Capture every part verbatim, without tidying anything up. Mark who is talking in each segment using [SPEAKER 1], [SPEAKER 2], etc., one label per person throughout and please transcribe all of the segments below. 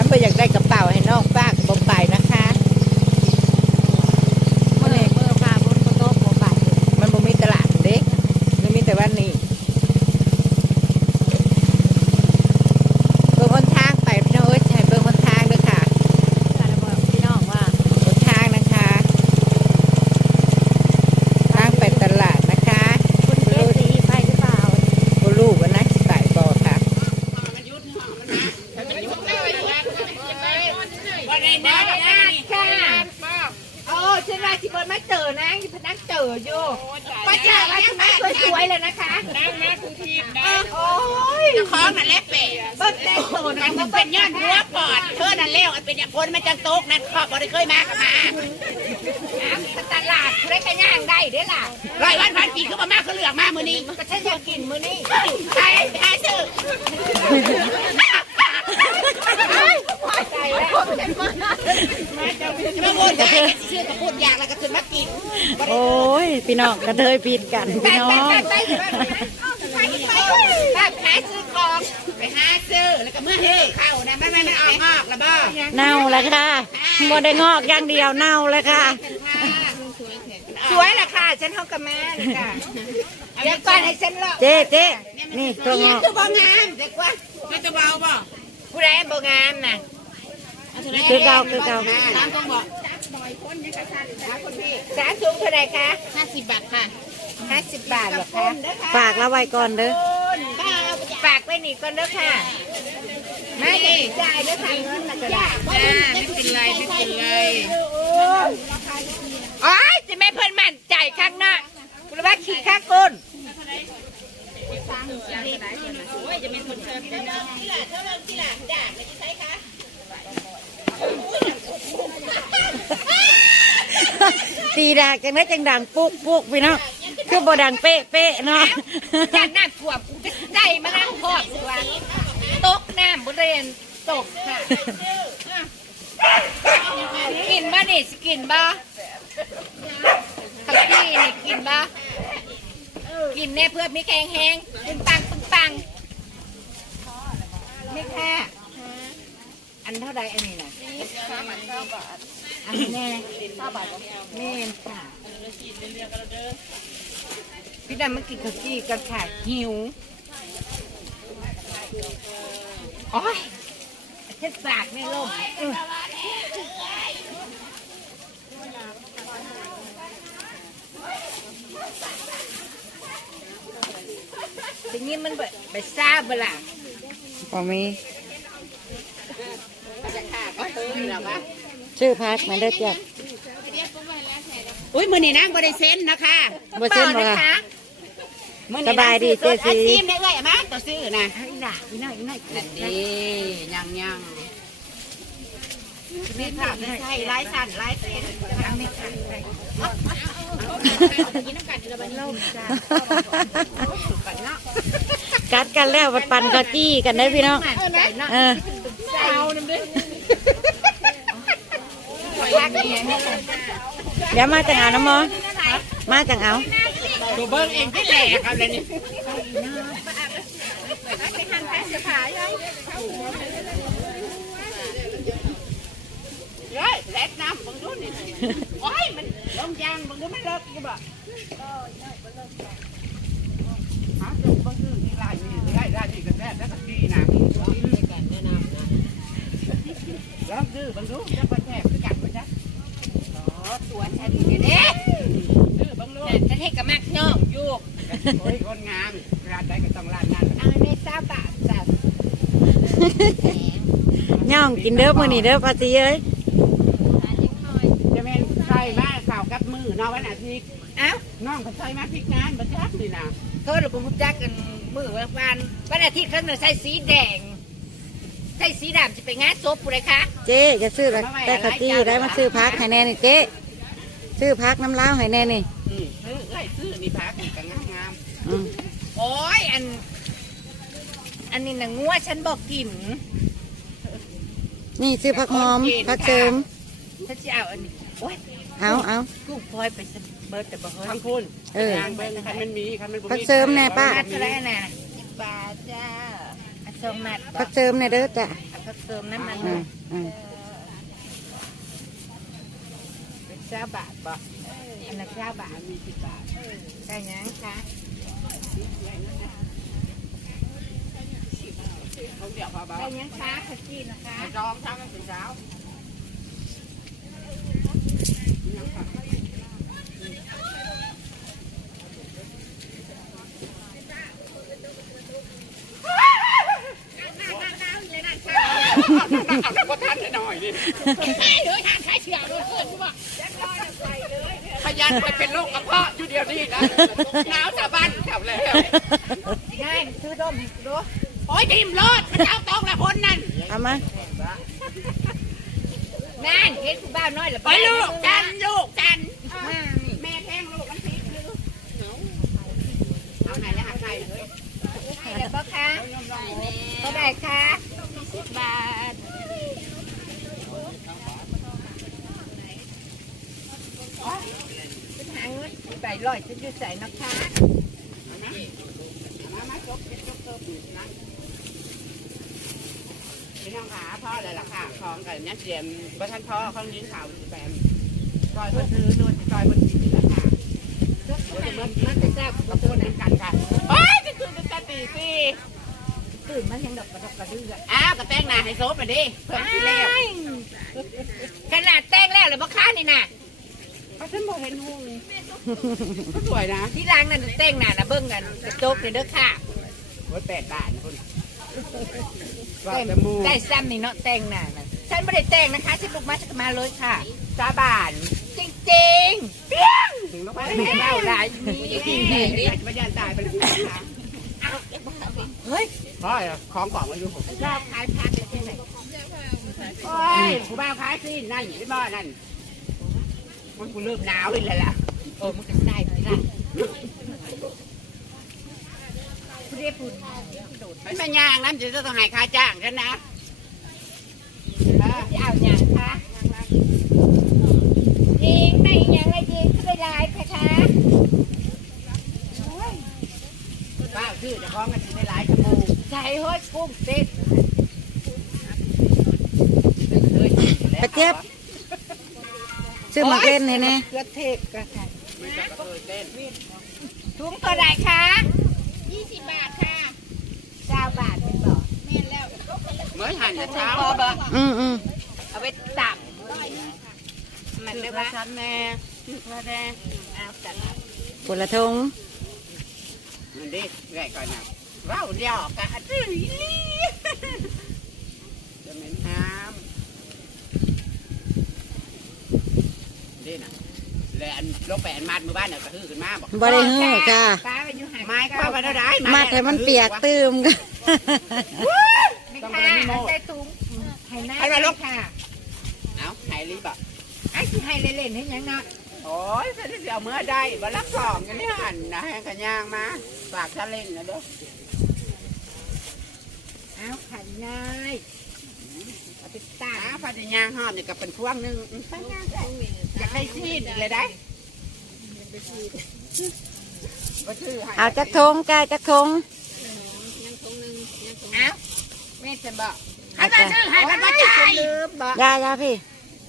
[SPEAKER 1] ไปอยากได้กระเป๋าให้น้องป้าก็บอกไปนะคะเมื่อเมื่อป้าบนโต๊ะบอกไปมันบ่มีตลาดเด็กมันมีแต่วันนี้เบิ่งคนทางไปพี่น้องเอ้ยให้เบิ่งคนทางด้วยค่ะพี่น้องว่าคนทางนะคะทางไปตลาดนะคะคุณเอซีไปหรือเปล่าคุณลูกวันนั้นไปบ่ค่ะวันไหนนะค่ะโอ้ฉันว่าที่เบิร์ดไม่เจอนะที่พนักเจออยู่ป้าจ๋าว่าฉันไม่สวยๆเลยนะคะนั่งมาคุณทีนะโอ้ยคล้องนั่นแหละเป๋เบิร์ดแต่งโตนะมันเป็นยอดหัวปอดเธอนั่นเลี้ยวเป็นอย่างคนมาจังโต๊กนั่นขอบบริเคยมากับมาตลาดได้แค่ย่างได้เด้ล่ะร้อยวันพันปีคือมามาคือเหลืองมามือนี้ก็ฉันอยากกินมือนี้ใช่ใช่ชื่อใจแล้วมาพูดได้ชื่อกระพูดอยากแล้วก็ถึงมากินโอ้ยพี่น้องกระเทยปีนกันพี่น้องถ้าขายซื้อของไปหาซื้อแล้วก็เมื่อเฮ้เข้านะมันมันออกงอกแล้วบ่เน่าแล้วค่ะบ่ได้งอกอย่างเดียวเน่าเลยค่ะสวยละค่ะฉันห้องกับแม่ค่ะเดี๋ยวก่อนให้ฉันเลาะเจ๊เจ๊นี่ตัวงอกคือบ่งามเด็กว่าไม่จะเบาบ่ผู้ใดบ่งามน่ะคือเก่าคือเก่าน้ำต้องบอกสามถุงเท่าไรคะห้าสิบบาทค่ะห้าสิบบาทหรอคะฝากแล้วไว้ก่อนเด้อฝากไว้นี่ก่อนเด้อค่ะไม่จ่ายเด้อค่ะเงินกระดาษไม่เป็นไรไม่เป็นไรอ๋อจะไม่เพิ่นมั่นใจข้างหน้าคุณว่าขี่ข้างก้นจะเป็นคนเชิญที่ละที่ละเท่าเริ่มที่ละจ่าไม่ใช่คะตีดาจังได้จังดังปุ๊กปุ๊กพี่น้องคือบ่ดังเป๊ะเป๊ะเนาะจากน้ำท่วมกูจะใจมานั่งพอดสิวะตกน้ำบริเวณตกค่ะกินบ้านี่สกินบ้าขับที่นี่กินบ้ากินแน่เพื่อมีแข็งแห้งตึงตังตึงตังไม่แค่อันเท่าใดอันนี้น่ะอันนี้แน่ห้าบาทเมนค่ะพี่ดำมันกินข้าวจี้กันค่ะหิวโอ้ยเช็ดปากไม่ล่มทีนี้มันแบบไปซาบล่ะพอมีชื่อพักมันได้จ้ะอุ้ยมือนี่นั่งบริเซนนะคะบริเซนนะคะสบายดีเจ๊ซีซีมได้เลยมั้ยต่อซื้อนะอีน่ะอีน่ะอีน่ะนั่นดียังยังนี่ค่ะไม่ใช่ไร้สั่นไร้เซนยังไม่ขันใช่กัดกันแล้วปั่นกะจี้กันได้พี่น้องเออเดี๋ยวมาจังเอาน้ำมอมาจังเอาตัวเบิ้งเองที่แหลกเอาเลยนี่ร้อยแหลกน้ำบังดูนี่โอ้ยมันลงยางบังดูไม่เลิกยังบ่หาเจ้าบังดูนี่ลายนี่ได้ได้นี่ก็แซ่บแล้วก็ดีนะลองซื้อบังดูจะไปแซ่บจะกัดไปจ้ะสวนฉันนี่เด้ซื้อบังดูฉันให้กับมักน้องอยู่โอ้ยคนงามร้านใดก็ต้องร้านนั้นเอาในซาบะจ้ะย่องกินเด้อมื้อนี้เด้อปาตีเอ้ยจะเป็นใส่มาข่าวกับมือนอกวันอาทิตย์อ้าวน้องก็ใส่มาพริกงานบัจักนี่นะเขาเราเป็นผู้จักกันมือวันวันวันอาทิตย์เขาใส่สีแดงใส่สีดำจะไปงานศพผู้ใดคะเจ๊จะซื้อแต่ข้าวจี้ได้มาซื้อพักให้แน่นี่เจ๊ซื้อพักน้ำล้าวให้แน่นี่ซื้อไอ้ซื้อนี่พักนี่ก็งามงามโอ้ยอันอันนี้น่ะงัวฉันบอกกินนี่ซื้อผักหอมผักเสริมฉันจะเอาอันนี้โอ้ยเอาเอากุ้งพลอยไปเบิร์ดแต่บ่เฮ้ยทำคุณเออคันมันมีคันมันผักเสริมแน่ป้าอะไรน่ะสิบบาทจ้าอันสองมัดผักเสริมแน่เด้อจ้ะผักเส
[SPEAKER 2] สมน้ำมัน
[SPEAKER 3] อืมอืม
[SPEAKER 2] เป็นเจ้าบาทบ่อันละเจ้าบาท
[SPEAKER 1] มีสิบบาท
[SPEAKER 2] ใช่ยังคะ
[SPEAKER 1] เขาเดี๋ยวพอบ้า
[SPEAKER 2] ใช่ยังคะขจีนะคะ
[SPEAKER 1] จองเช้าถึงเช้าก็ท่านหน่อยดิพยานไปเป็นโรคกระเพาะอยู่เดียวนี่นะหนาวชาวบ้านกลับแล้ว
[SPEAKER 2] ง่ายซื้อดมดู
[SPEAKER 1] โอ้ยทิมรถมันเจ้าตองละคนนั่น
[SPEAKER 3] เอามา
[SPEAKER 2] นั่นเห็นผู้บ้านน้อยหรือ
[SPEAKER 1] ไปลูกจันลูกจัน
[SPEAKER 2] มา
[SPEAKER 1] แม่แพงลูกมันพิษหรือเอาไหนแล้วหักใครเลย
[SPEAKER 2] ให้แล้วก็คะเท่าไหร่คะสิบบาทเป็นหางเงินใส่ร้อยจะอยู่ใส่นะคะ
[SPEAKER 1] มามาจบจบจบนะพี่น้องขาพ่อเลยล่ะค่ะของกันยัดเสียมประทันพ่อข้างยิงข่าวแปมซอยคนซื้อนวลซอยคนกินนี่แหละค่ะ
[SPEAKER 2] มันมันจะแซ่บ
[SPEAKER 1] กระปุกนั้นกันค่ะโอ้ยจะคือจะตีสิ
[SPEAKER 2] ตื่นมาเห็นดอกกระดกกระดื้อ
[SPEAKER 1] อ้าวกระแตงหนาให้โซบมาดิเพิ่มที่แล้ว
[SPEAKER 2] ขนาดแต่งแล้วหรือบ่ค้านี่น่ะ
[SPEAKER 1] เขาฉันบอกเห็นหุ่งก็สวยนะ
[SPEAKER 2] ที่ล้างนั่นแต่งหน้านะเบิ่งกันกระจกเลยเด้อค่ะ
[SPEAKER 1] โอ้ยแปดบาทนะคุณว่า
[SPEAKER 2] แต่
[SPEAKER 1] จมูก
[SPEAKER 2] ได้ซ้ำนี่เนาะแต่งหน้านะฉันไม่ได้แต่งนะคะฉันลุกมาฉันก็มาเลยค่ะ
[SPEAKER 1] สาบาน
[SPEAKER 2] จริงๆเปี้ยง
[SPEAKER 1] ถึงแล้ว
[SPEAKER 2] ไม่
[SPEAKER 1] ไม่
[SPEAKER 2] ได้
[SPEAKER 1] ได้
[SPEAKER 2] เล่า
[SPEAKER 1] เล่า
[SPEAKER 2] ห
[SPEAKER 1] ละ
[SPEAKER 2] ลายมี
[SPEAKER 1] มายันตายไปแล้วค่ะ
[SPEAKER 2] เฮ้ย
[SPEAKER 1] พ่อของกล่องมาอยู่ผม
[SPEAKER 2] ชอบขายผักที่ไหน
[SPEAKER 1] โอ้ยผู้บ่าวขายสินั่นอยู่ที่บ้านนั่นมันกูเริ่มหนาวเลยล่ะ
[SPEAKER 2] โอ้มันก็ได้ไม่ได้ผู้เรียกผู้
[SPEAKER 1] มันเป็นย่างนั้นจะต้องให้ค่าจ้างกันนะ
[SPEAKER 2] ที่เอาอย่างคะยิงได้ยังไงยิงก็ได้หลายค่ะคะ
[SPEAKER 1] บ้าชื่อจะคล้องกันในหลายชั่วโมง
[SPEAKER 2] ใส่ห้อยกุ้งเต็ด
[SPEAKER 3] กระเจี๊ยบซื้อมาเล่นนี่แน่
[SPEAKER 2] กระเทศกระไข่
[SPEAKER 1] มันจะเคยเต้น
[SPEAKER 2] ถุงตัวไหนคะยี่สิบบาทค่ะเก้าบาทเป็นบ่แม่นแล้ว
[SPEAKER 1] เมื่อหันเช้า
[SPEAKER 2] พอบ่
[SPEAKER 3] อืมอืม
[SPEAKER 2] เอาไปตับมัน
[SPEAKER 1] เดี๋
[SPEAKER 2] ได้
[SPEAKER 1] ยว
[SPEAKER 2] ปะ
[SPEAKER 1] ชั้นแม่พระแดง
[SPEAKER 2] เอาตัด
[SPEAKER 3] ผลละทง
[SPEAKER 1] มันดิแรกก่อนนะว้าวเดียวกะตื้อจะเหม็นน้ำดิน่ะแลนลกแปนมัดมือบ้านเนี่ยกระหือขึ้นมาบอก
[SPEAKER 3] บ่ได้ฮื้อค่ะ
[SPEAKER 2] ป้าไปอยู่หาย
[SPEAKER 1] ไม้เข้าไปแล้วได้
[SPEAKER 3] มัดให้มันเปียกตื้มกัน
[SPEAKER 2] ไม่ค่ะใส่ถุงให้หน้าค่ะ
[SPEAKER 1] เอาหายรีบอ่ะ
[SPEAKER 2] ไอ้ที่ให้เล่นๆให้ยังเนาะ
[SPEAKER 1] โอ้ยเดี๋ยวเมื่อได้บัลลักสองกันนี่หันนะให้ขย่างมาฝากท่าเล่นนะเด้อ
[SPEAKER 2] เอาขันง่ายเอาไปตั
[SPEAKER 1] ตา
[SPEAKER 2] ด
[SPEAKER 1] พันยางหอมนี่ก็เป็นพวงหนึ่งไปย่างได้อยากได้ซีดอีกเลยได้ก็ชื่อให้
[SPEAKER 3] เอาจักทงกายจักทง
[SPEAKER 2] เอาแม่จะบอก
[SPEAKER 1] ให้มาชื่อให้กันมาจ่าย
[SPEAKER 2] ลืมบอก
[SPEAKER 3] ยายาพี่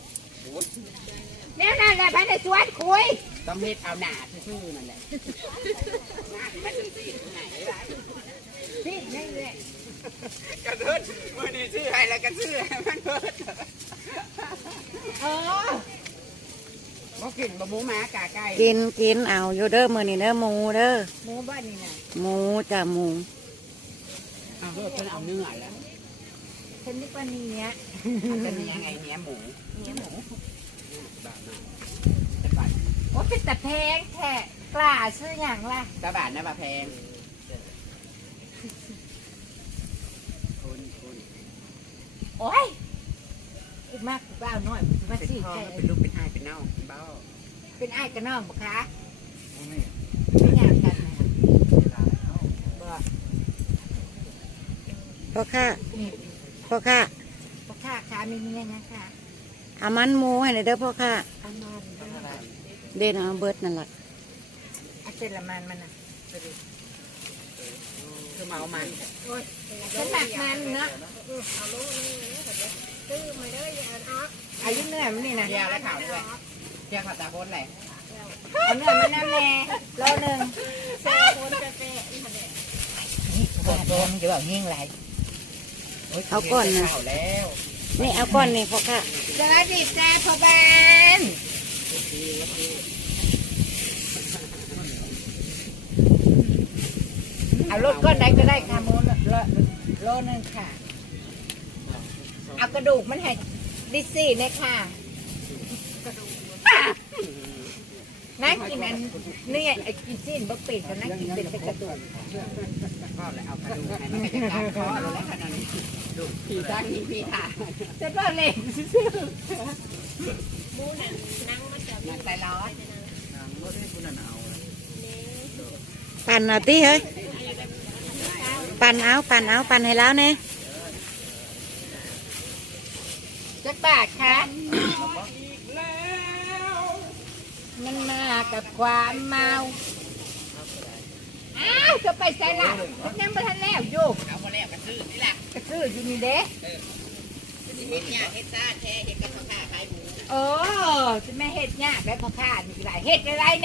[SPEAKER 2] แล้วนั่นแหละไปในสวนคุย
[SPEAKER 1] ต้องเฮ็ดเอาหนาชื่อนั่นแหละหน้าที่ไม่ชื่อซีดไหนได้
[SPEAKER 2] พี่นี่เลย
[SPEAKER 1] กระเทิดมือนี้ชื่อให้แล้วก็ชื่อให้มันเบิด
[SPEAKER 2] เออ
[SPEAKER 1] บ่กินบ่หมูหมากาไก่
[SPEAKER 3] กินกินเอาอยู่เด้อมื้อนี้เด้อหมูเด้อ
[SPEAKER 2] หมูบ้านนี่นะ
[SPEAKER 3] หมูจ้ะหมู
[SPEAKER 1] เอาเพิ่นเอาเนื้อแล้ว
[SPEAKER 2] ฉันนึกว่านี้เนี้ย
[SPEAKER 1] จะมียังไงเนี้ยหมู
[SPEAKER 2] เนี้ยหมู
[SPEAKER 1] บาทมาจะบาท
[SPEAKER 2] โอ้เป็นแต่แพงแท้กล้าซื้ออย่างล่ะ
[SPEAKER 1] จะบาทนะบาทแพงคุณคุณ
[SPEAKER 2] โอ้ยอีกมากกูเปล่าน้อยมา
[SPEAKER 1] เป็น
[SPEAKER 2] สี่
[SPEAKER 1] พ่อ
[SPEAKER 2] แค่
[SPEAKER 1] เป็นลูกเป็นห้าเป็นเน่าเป็นเบ้า
[SPEAKER 2] เป็นไอ้ายกับน้องบุคะเป็นอย่างกันนะบ่
[SPEAKER 3] พ่อค้า
[SPEAKER 2] นี่
[SPEAKER 3] พ่อค้า
[SPEAKER 2] บุค่าขามีเงี้ยนะคะ
[SPEAKER 3] เอามันหมูให้หน่อยเด้อพ่อค้า
[SPEAKER 2] เอามา
[SPEAKER 3] เด่นเอาเบิดนั่นล่ะ
[SPEAKER 2] เอาเส้นละมันมันนะไปดู
[SPEAKER 1] เคือเมามัน
[SPEAKER 2] ฉันหมักมันเนาะอายุเนื้อมันนี่นะ
[SPEAKER 1] เที่ยวแล้วข่าวด้วยเที่ยวข่าวตาโพนแหละ
[SPEAKER 2] เอาเนื้อมันน้ำแน่โลหนึ่ง
[SPEAKER 3] โดนโดนจะบอกยิ่งไร
[SPEAKER 1] เอาก้อนนะแล้ว
[SPEAKER 3] นี่เอาก้อนนี่พ่อค่ะ
[SPEAKER 2] สวัสดีจ้าพ่อบ้าน เอารถก้อนไหนก็ได้ค่ะโมนโลโลนึงค่ะ เอากระดูกมันให้ดิซี่เนี่ยค่ะนั่งกินอันเนี่ยไอ้กินซีนบะเป็ดก็นั่งกินเป็นแต่กระดูก
[SPEAKER 1] ก็เลยเอากระดูกให้มันกระจายคอแล้วขนาดนี้ดูผีจ้างนี้ผีถ่า
[SPEAKER 2] จะก็เล่น
[SPEAKER 1] อยากใจร้อน
[SPEAKER 3] ปั่นเอาตีเฮ้ยปั่นเอาปั่นเอาปั่นให้แล้วเนี่ย
[SPEAKER 2] จักบาทคะมันมากับความเมาอ้าวจะไปใส่ละยังไม่ทันแล้วอยู่
[SPEAKER 1] เอามาแล้วกระซื้อนี่แหละ
[SPEAKER 2] กระซื้ออยู่นี่เด้
[SPEAKER 1] เฮ็ดเนี่ยเฮ็ดซ่าแค่เฮ็ดกับข้าวขายหมู
[SPEAKER 2] เออจะไม่เฮ็ดยากได้พ่อข้านี่ก็ได้เฮ็ดอะไรแน่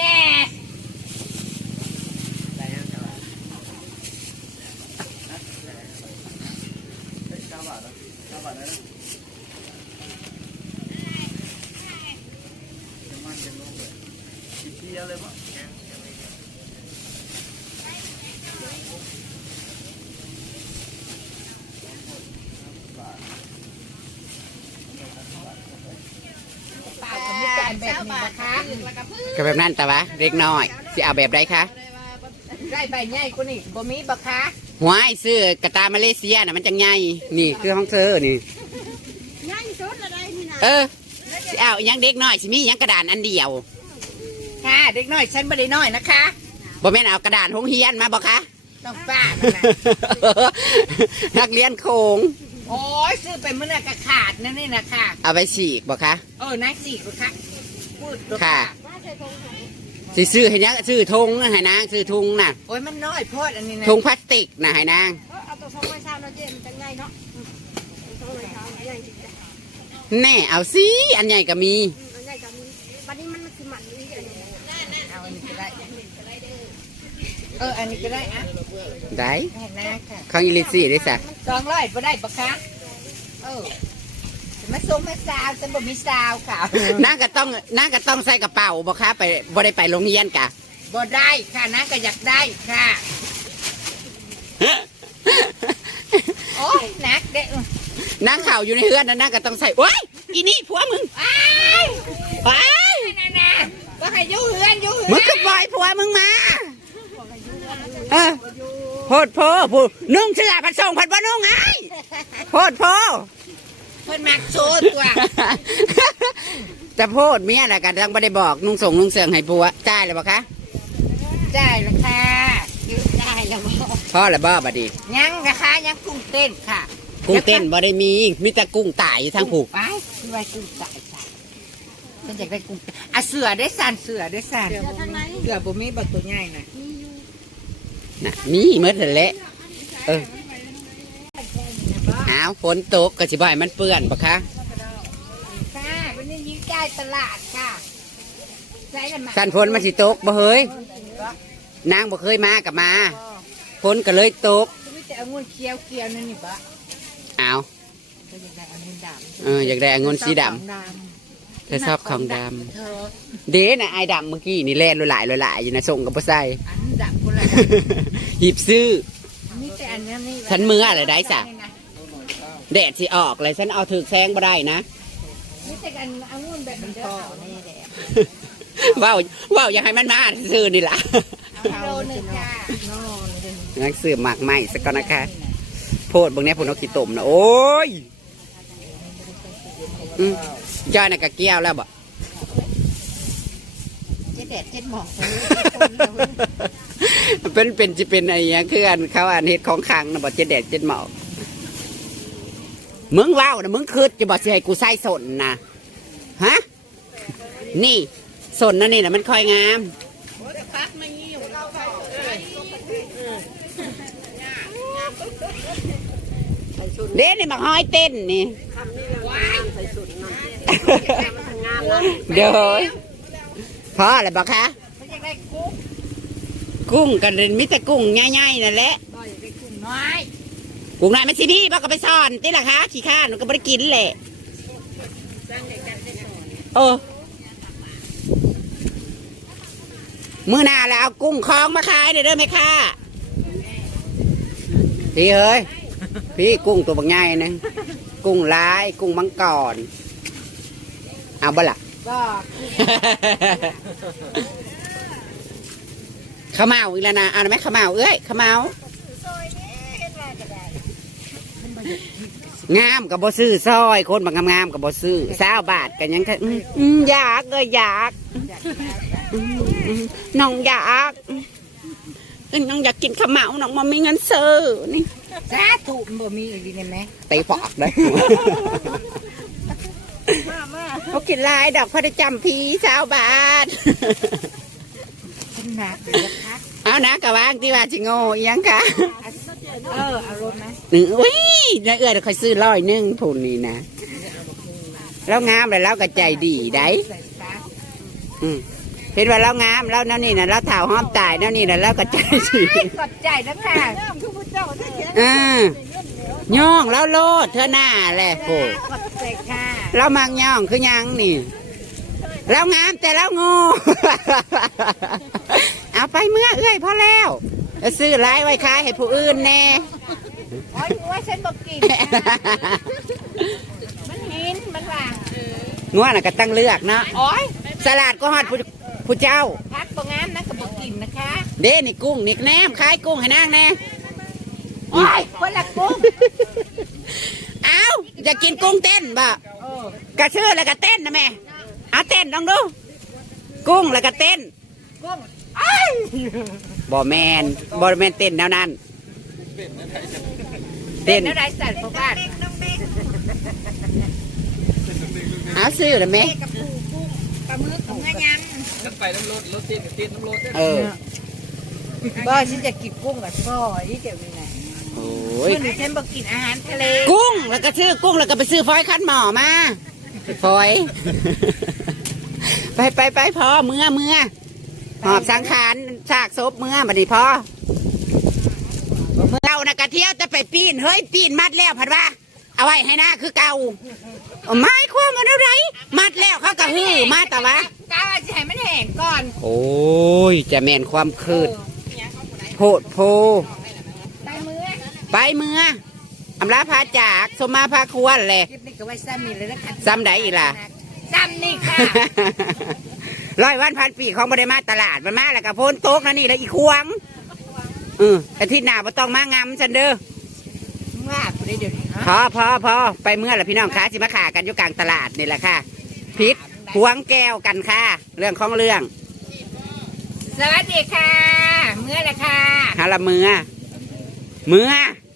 [SPEAKER 2] เปล่าก็ไม่แต่แบบนี้นะคะ
[SPEAKER 1] ก็แบบนั้นแต่ว่าเล็กน้อยสิเอาแบบใดคะ
[SPEAKER 2] ได้ใบใหญ่กว่านี่บ่มีบ่คะ
[SPEAKER 1] หัวไอ้ซื้อกระตามาเลเซียน่ะมันจังใหญ่นี่คือของเธอนี่
[SPEAKER 2] ง่ายสุดอะไรนี่นะ
[SPEAKER 1] เออสิเอาอีหยังเด็กน้อยสิมีอีหยังกระดานอันเดียว
[SPEAKER 2] ค่ะเด็กน้อยฉันไม่ได้น้อยนะคะ
[SPEAKER 1] บ่แม่นเอากระดานหงเฮียนมาบ่คะ
[SPEAKER 2] ต้องป้านั่นนะ
[SPEAKER 1] นักเรียนโคง
[SPEAKER 2] โอ้ยซื้อไปเมื่อน่ะกระขาดนั่นนี่นะค่ะ
[SPEAKER 1] เอาไปฉีกบ่คะ
[SPEAKER 2] เออนักสี่กูค่ะพูดดู
[SPEAKER 1] ค่ะ สิซื้อให้นางซื้อธงนะให้นางซื้อทุงน่ะ
[SPEAKER 2] โอ้ยมันน้อยโพดอันนี้นะ
[SPEAKER 1] ถุงพลาสติกนะให้นาง
[SPEAKER 2] เอาตัวสองร้อยสามร้อยเจ็ดมันจะง่ายเนาะสองร้อยสามใหญ่จริงจ้ะ
[SPEAKER 1] แน่เอาสิอันใหญ่ก็มี
[SPEAKER 2] มันใหญ่กับมันวันนี้มันคือมันนี่อันนี้เอาอันนี้ก็ได้เอออันนี้ก็ได้อะ
[SPEAKER 1] ได้
[SPEAKER 2] เห็นนะค่ะ
[SPEAKER 1] ของอีลิซี่ได้สะ
[SPEAKER 2] สองร้อยบ่ได้ปะคะเออมาส่งมาซาวฉันบ่มีซาวค่ะ
[SPEAKER 1] นางก็ต้องนางก็ต้องใส่กระเป๋าบ่คะไปบ่ได้ไปโรงเรียนกะ
[SPEAKER 2] บ่ได้ค่ะนะก็อยากได้ค่ะ โอ้ยหนักเด้อน
[SPEAKER 1] างเข่าอยู่ในเฮือนนั้นนางก็ต้องใส่โอ้ยอีนี่ผัวมึง
[SPEAKER 2] อ้าย
[SPEAKER 1] ไป
[SPEAKER 2] นั่นน่ะก็ให้อยู่เฮือนอยู่เฮื
[SPEAKER 1] มึ
[SPEAKER 2] อง น
[SPEAKER 1] ก็ปล่อยผัวมึงมาเออโพดโพผู้นุ่งเสื้อผัดส่งผัดบ่นุ่งไอ้โพดโพ
[SPEAKER 2] เพิ่นมักโชว์ตัว
[SPEAKER 1] จะโพดเมียน่ะกันยังบ่ได้บอกนุ่งส่งนุ่งเสื้อให้ผัวจ่ายแล้วบ่คะ
[SPEAKER 2] ได้แล้วค่ะได้แล้วบ่
[SPEAKER 1] พ่อแล้วบ่บัดนี้
[SPEAKER 2] ยังนะคะยังกุ้งเต้นค่ะ
[SPEAKER 1] กุ้งเต้นบ่ได้มีมีแต่กุ้งตายอยู่ทางผูก
[SPEAKER 2] ไปคือว่ากุ้งตายค่ะฉันอยากได้กุ้งอ่ะเสือได้สั่นเสือได้สั่นเสือบ่มีบ่ตัวใหญ่น่ะ
[SPEAKER 1] น่ะมีหมดนั่นแหละเอออ้าวฝนตกก็สิบ่ให้มันเปื้อนบ่คะ
[SPEAKER 2] ค่ะวันนี้ยิ้มได้ตลาดค่ะใส่ละหมา
[SPEAKER 1] สั่นฝนมันสิตกบ่เฮ้ยนางบ่เคยมากับมาฝนก็เลยตก
[SPEAKER 2] มีแต่องุ่นเขียวเขียวๆนั่นนี่บ่
[SPEAKER 1] อ้าว
[SPEAKER 2] ก็อยากได้องุ่นดำ
[SPEAKER 1] เอออยากได้องุ่นสีดำ
[SPEAKER 2] ของ
[SPEAKER 1] เธอชอบของด
[SPEAKER 2] เธอ
[SPEAKER 1] ำเด้น่ะไอ้ดำเมื่อกี้นี่แล่นหลายๆหลายๆอยู่นะส่งกับบ่ใส่
[SPEAKER 2] อันดำคนละด
[SPEAKER 1] หยิบซื้อ
[SPEAKER 2] ำมีแต่อันนี้นี่
[SPEAKER 1] ฉันมืออะไรได้สะ แดดสิออกเลยฉันเอาถึกแซงบ่ได้นะ
[SPEAKER 2] มีแต่อันองุ่นแบบนี้เด้อนี่แหละ
[SPEAKER 1] ว้าวว้าวอยากให้มันมาซื้อนี่ล่ะ
[SPEAKER 2] เอาโลนึงค่ะนอน
[SPEAKER 1] นักซื้อหมากไหมสักก่อนนะคะโพดบางเนี้ยผมเอาขี้ต้มนะโอ้ยอืมย่อยน่ะกะเกี้ยวแล้วบ่
[SPEAKER 2] เจ๊แดดเจ๊หมอก
[SPEAKER 1] เป็นเป็นจะเป็นอะไรอย่างคืออันเขาอันเฮ็ดของขังนะบ่เจ็ดแดดเจ็ดหมอกมึงว้าวนะมึงคืดจะบอกสิให้กูใส่สนนะฮะนี่สนนั่นนี่นะมันค่อยงามเด้นี่มาห้อยเต้นนี่เดี๋ยวพออะไรบอกคะ
[SPEAKER 2] มันอยากได้กุ้ง
[SPEAKER 1] กุ้งกันเลยมิตรกุ้งง่ายๆนั่นแหละ
[SPEAKER 2] บ่อยากได้กุ้งน้อย
[SPEAKER 1] กุ้งนายมันสิพี่บอกก็ไปซ่อนติล่ะคะขี้ข้าหนูก็ไม่ได้กินแหละเออมื้อหน้าแล้วเอากุ้งคลองมาขายเด้อเด้อไหมค่ะพี่เอ้ยพี่กุ้งตัวบางใหญ่นะกุ้งลายกุ้งมังกรเอาบ่ล่ะ
[SPEAKER 2] ก็
[SPEAKER 1] ข้าวเมาอีกแล้วนะเอาไหมข้าวเมาเอ้ยข้าวเมา
[SPEAKER 2] ซอยนี้เห็นว่าก็ได้
[SPEAKER 1] งามกับบ่ซื้อซอยคนบางงามๆกับบ่ซื้อสาวบาทกันยังแค่อืมอืมอยากเอ้ยอยากอืมอืมน้องอยากอืมน้องอยากกินข้าวเมาน้องมันมีเงินซื้อนี่
[SPEAKER 2] สาธุมันบ่มีอีกดีไหม
[SPEAKER 1] เตะปอกเลยเขากินลายดอกเขาได้จำพีสาวบาท
[SPEAKER 2] ขึ้นหนักเลยนะคะ
[SPEAKER 1] เอานะกะวางที่ว่าจิโง่อีหยังคะ
[SPEAKER 2] เออเอารถไหม
[SPEAKER 1] หนึ่งอุ้ยนายเอื้อเดี๋ยวคอยซื้อร้อยหนึ่งพูนนี่นะแล้วงามเลยแล้วก็ใจดีได้
[SPEAKER 2] ใส่ซา
[SPEAKER 1] อืมเห็นว่าเรางามแล้วนั่นนี่นะแล้วเท้าห้อมตายนั่นนี่นะแล้วก็ใจดี
[SPEAKER 2] ขอบใจนะคะทุกผู้เจ้าได้เขียน
[SPEAKER 1] อ่าย่องแล้วโลดเธอหน้าแหละโอ้
[SPEAKER 2] ขอบใจค่ะ
[SPEAKER 1] เรามังย่องคือยังนี่เรางามแต่เรางู เอาไปเมื่อเอ้ยพอแล้วแล้วซื้อร้ายไว้ขายให้ผู้อื่นแน่
[SPEAKER 2] โอ้ยว่าฉันบอกกินมันหินมันว่าง
[SPEAKER 1] งัวน่ะก็ตั้งเลือกเนาะ
[SPEAKER 2] โอ้ย
[SPEAKER 1] สลัดก็ฮอดผู้ผู้เจ้า
[SPEAKER 2] พักบ่งามนะก็บอกกินนะคะ
[SPEAKER 1] เด้นี่กุ้งนี่แนมขายกุ้งให้นางแน่
[SPEAKER 2] โอ้ยคนละกุ้ง
[SPEAKER 1] เอาจะกินกุ้งเต้นบ่
[SPEAKER 2] เออก
[SPEAKER 1] ระชื่อแล้วก็เต้นนะแม่เอาเต้นลองดู กุ้งแล้วก็เต้น
[SPEAKER 2] กุ้งไอ้ย
[SPEAKER 1] บ่แมนบ่แมนเต้นแนวนั้น
[SPEAKER 2] เต้
[SPEAKER 1] เต้
[SPEAKER 2] น
[SPEAKER 1] น
[SPEAKER 2] อะไรใส่พวกบ้าน
[SPEAKER 1] เอาซื้อแล้วไหม
[SPEAKER 2] กับปูกุ้งปลาหมึกของงายัง
[SPEAKER 4] กันไปน้ำรถรถติดกับติดน้ำรถ
[SPEAKER 1] เออ
[SPEAKER 2] บ่ฉันจะกินกุ้งกับซอยเดี๋ยวนี้นะ
[SPEAKER 1] โอ้ย
[SPEAKER 2] เมื่อนี้ฉันบอกกินอาหารทะเล
[SPEAKER 1] กุ้งแล้วก็ซื้อกุ้งแล้วก็ไปซื้อฟอยคั้นหมอมาฟอย ไปไปไปพอเมื่อเมื่อหอบสังขารซากศพเมื่อบัดนี้พอเรานะกะเที่ยวจะไปปีนเฮ้ยปีนมัดแล้วผัดว่าเอาไว้ให้หน้าคือเก่าไม่ความมันอะไรมัดแล้วเขาก็ฮือมาแต่ว่า
[SPEAKER 2] กาว่าจะให้มันแห้งก่อน
[SPEAKER 1] โอ้ยจะแม่นความคืดโพดโพ
[SPEAKER 2] ไปมือ
[SPEAKER 1] ไปเมื่ออำลาพาจากสมมาพาควรเลย
[SPEAKER 2] คลิปนี้ก็ไว้ซ้ำนี่เลยนะคะ
[SPEAKER 1] ซ้ำใดอีกล่ะ
[SPEAKER 2] ซ้ำนี่ค่ะ
[SPEAKER 1] ร้อยวันพันปีของบริมาตลาดมันมาแล้วก็พ้นโต๊ะนั่นนี่แล้วอีควงเอออาทิตย์หน้าบ่ต้องมางามฉันเด้อ
[SPEAKER 2] ว่าไปเดี๋ยวนี้
[SPEAKER 1] พอพอพอไปเมื่อละพี่น้องคะสิมาขากันอยู่กลางตลาดนี่แหละค่ะพิษหวงแก้วกันค่ะ เรื่องของเรื่อง
[SPEAKER 2] สวัสดีค่ะ เมื่อไรค่ะ
[SPEAKER 1] ฮาละเมื่อเมื่อ